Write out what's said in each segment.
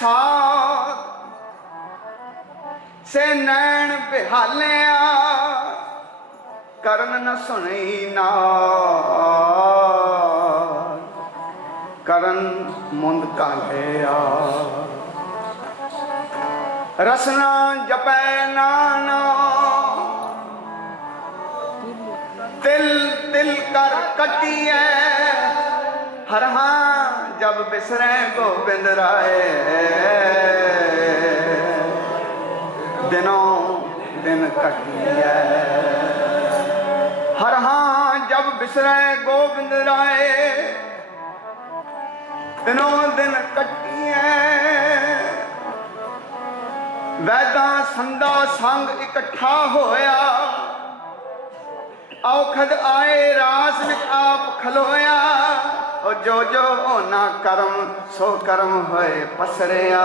ਸਾਧ ਸੇ ਨੈਣ ਬਿਹਾਲਿਆ ਕਰਨ ਨ ਸੁਣੀ ਨਾ ਕਰਨ ਮੁੰਦ ਕਾਲਿਆ। ਰਸਨਾ ਜਪੈ ਨਾਨਾ। ਤਿਲ ਤਿਲ ਕਰ ਕਟੀਐ। ਹਰ ਹਾਂ ਜਬ ਬਿਸਰੈ ਗੋਬਿੰਦ ਰਾਏ। ਦਿਨੋਂ ਦਿਨ ਕਟੀਐ ਹਰ ਹਾਂ ਜਬ ਬਿਸਰੈ ਗੋਬਿੰਦ ਰਾਏ। ਦਿਨੋਂ ਦਿਨ ਕਟੀਐ ਵੈਦਾਂ ਸੰਦਾ ਸੰਗ ਇਕੱਠਾ ਹੋਇਆ। ਔਖਦ ਆਏ ਰਾਸ ਵਿੱਚ ਆਪ ਖਲੋਇਆ। ਉਹ ਜੋ ਜੋ ਹੋਣਾ ਕਰਮ ਸੋ ਕਰਮ ਹੋਏ ਪਸਰਿਆ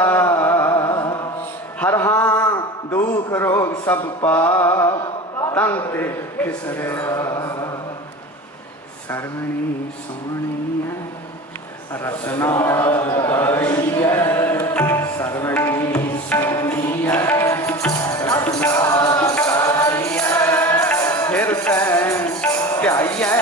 ਹਰ ਹਾਂ ਦੁਖ ਰੋਗ ਸਭ ਪਾਪ ਤਨ ਤੇ ਖਿਸਰਿਆ ਸਰਵਣੀ ਸੋਹਣੀ ਹੈ ਰਸਨਾ ਗਾਈ ਹੈ ਸਰਵਣੀ ਸੋਹਣੀ ਹੈ ਰਸਨਾ ਗਾਈ ਹੈ ਫਿਰ ਤੈਂ ਧਿਆਈਐ ਸੋਈ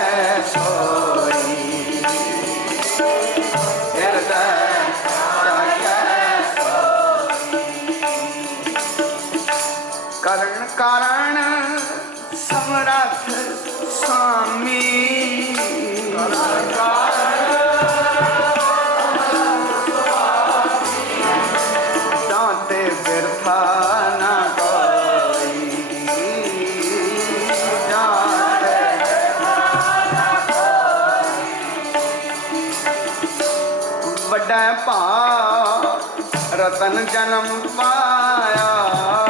ਵੱਡਾ ਭਾ ਰਤਨ ਜਨਮ ਪਾਇਆ।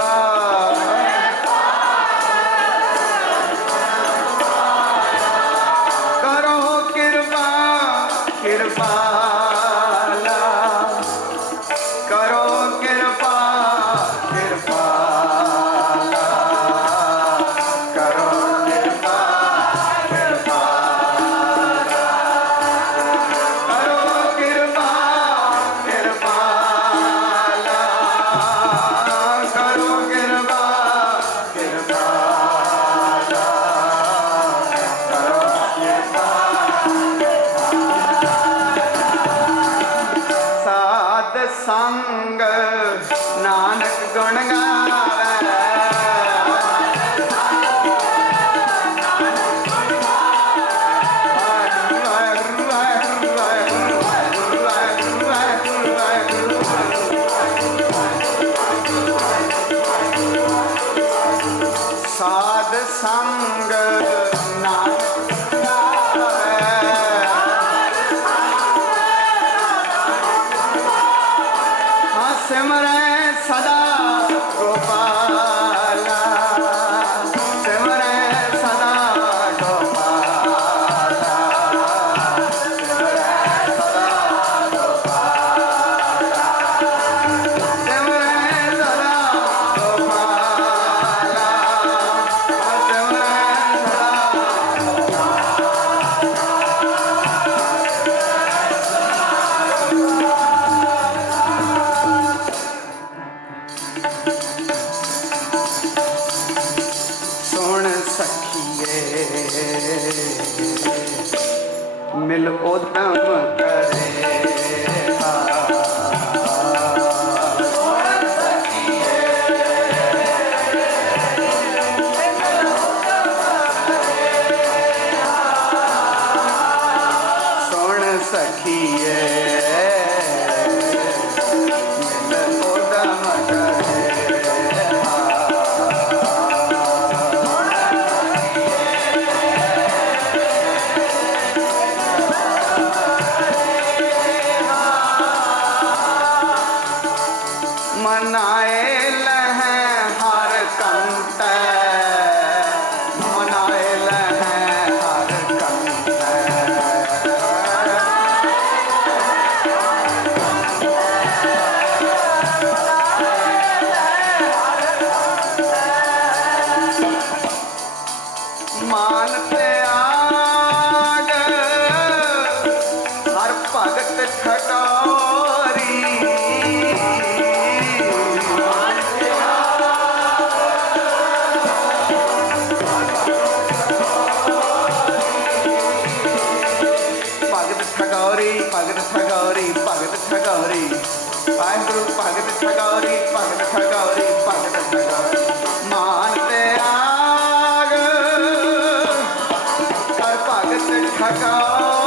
Cacau.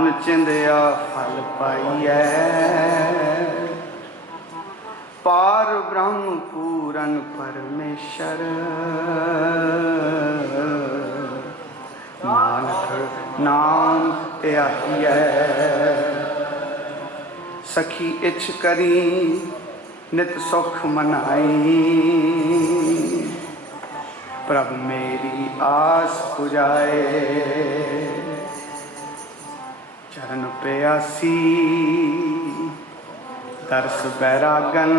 मन चिंदया फल पाइए पार ब्रह्म पूरन परमेश्वर नानक नाम त्या सखी इच्छ करी नित सुख मनाई प्रभ मेरी आस पुजाए ਚਰਨ ਪਿਆਸੀ ਤਰਸ ਬੈਰਾਗਨ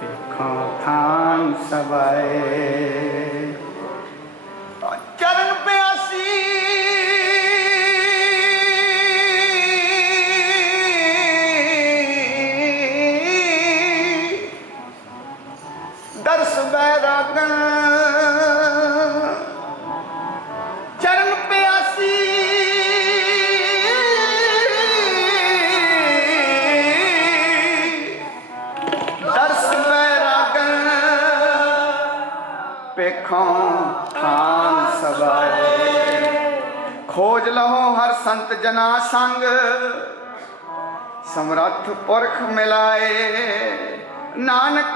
ਦੇਖੋ ਥਾਨ ਸਬਾਏ ना संग समर्थ पुरख मिलाए। नानक,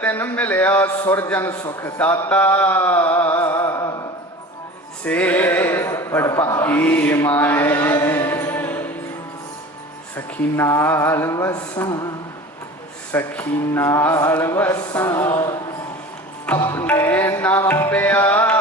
तिन मिलया सुरजन सुखदाता। से पड़पाई माए। सखी नाल वसा, सखी नाल वसा। अपने ना प्यार